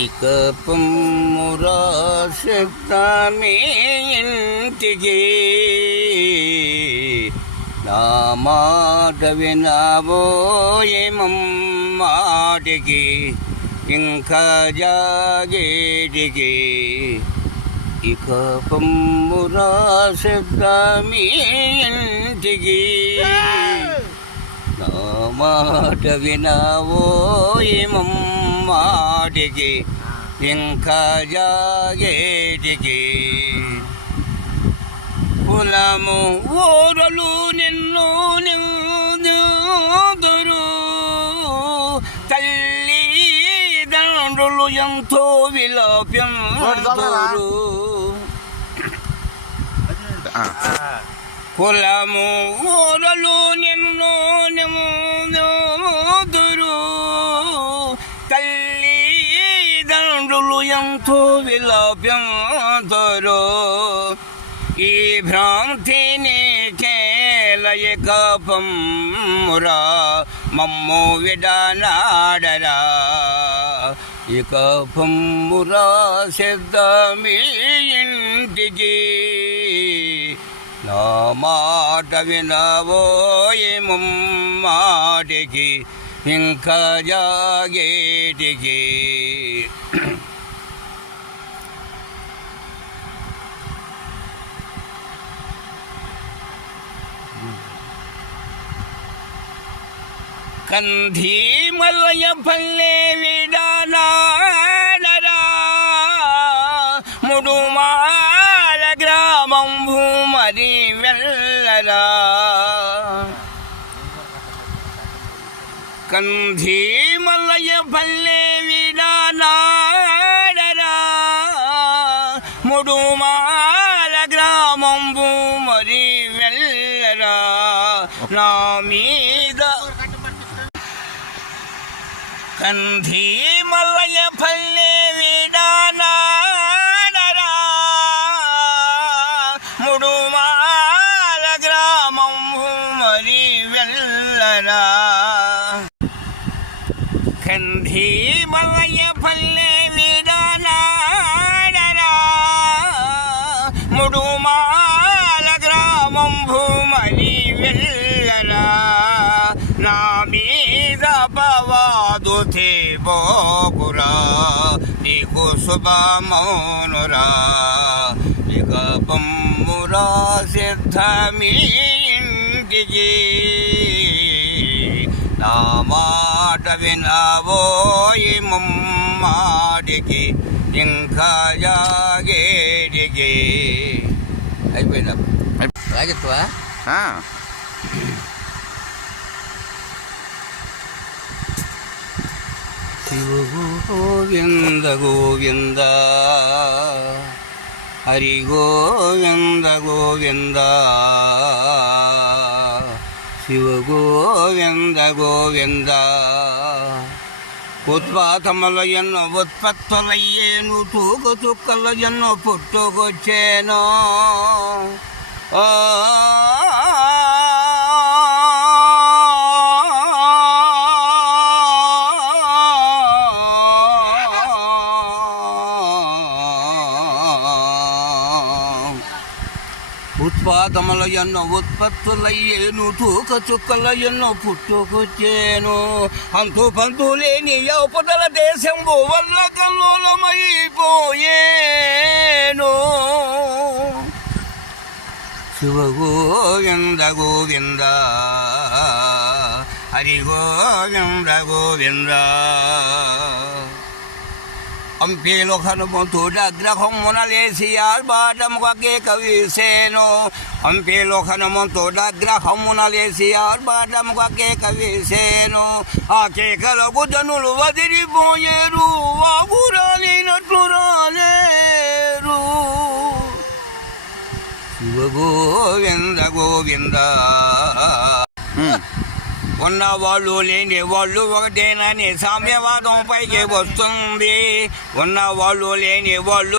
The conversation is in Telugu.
ఇక పొమ్మురా శబ్దమే ఇంటికి, నా మాట వినబోయేమమ్మాటికి, ఇంకా జాగేటికి. ఇక పొమ్మురా శబ్దమే ఇంటికి, నా మాట వినబోయేమమ్మాటికి, ఇంకా జాగేటికి. కులము ఊరలు నిన్ను నిందురు, తల్లిదండ్రులు ఎంతో విలపింతురు. కులము ఊరలు నిన్ను నిందురు, తల్లిదండ్రులు ఎంతో విలపింతురు. ఈ భ్రాంతిని కేలయక పొమ్మురా, మమ్ము విడనాడరా. ఇక పొమ్మురా సిద్ధమీ ఇంటికి, నా మాట వినబోయేమమ్మాటికి, ఇంకా జాగేటికి. కంధి మల్లయ పల్లె విడనాడరా, ముడుమాల గ్రామం భూమరి వెళ్ళరా. కంధి మల్లయ పల్లె విడనాడరా, ముడుమాల గ్రామం భూమరి వెళ్ళరా. నా మీద కంధి మల్లయ పల్లె విడనాడరా, ముడుమాల గ్రామం భూమరి వెళ్ళరా. కంధి మల్లయ పల్లె విడనాడరా, ముడుమాల గ్రామం భూమరి వెళ్ళరా. నా మీద పవాదు తేబోకురా, నీకు శుభమౌనురా. ఇక పొమ్మురా సిద్ధమీ ఇంటికి, నా మాట వినబోయేమమ్మాటికి, ఇంకా జాగేటికి. అయిపోయిందా రాజత్వా? శివ గోవింద గోవింద, హరి గోవింద గోవింద, శివ గోవింద గోవింద. ఉత్పాతముల ఎన్నో ఉత్పత్తులయ్యేను, తూకు చుక్కలు ఎన్నో పుట్టుకొచ్చేను. ఉత్పాదముల ఎన్నో ఉత్పత్తులయ్యేను, తూక చుక్కల ఎన్నో పుట్టుకొచ్చేను. అంతు పంతు లేని యౌపదల దేశంబు వల్ల కల్లోలమైపోయేను. శివ గోవింద గోవింద, హరి గోవింద గోవింద. అంపేలో హనుమంతుడగ్రహమున లేసి ఆర్భాటముగా కవిసేను. అంపేలో హనుమంతుడగ్రహమున లేసి ఆర్భాటముగా కవిసేను. ఆ కేకలకు జనులు వదిలిపోయేరు, వాగురాలినట్లు రాలేరు. శివ గోవింద గోవింద. ఉన్నవాళ్ళు లేని వాళ్ళు ఒకటేనని సామ్యవాదం పైకి వస్తుంది. ఉన్నవాళ్ళు లేని వాళ్ళు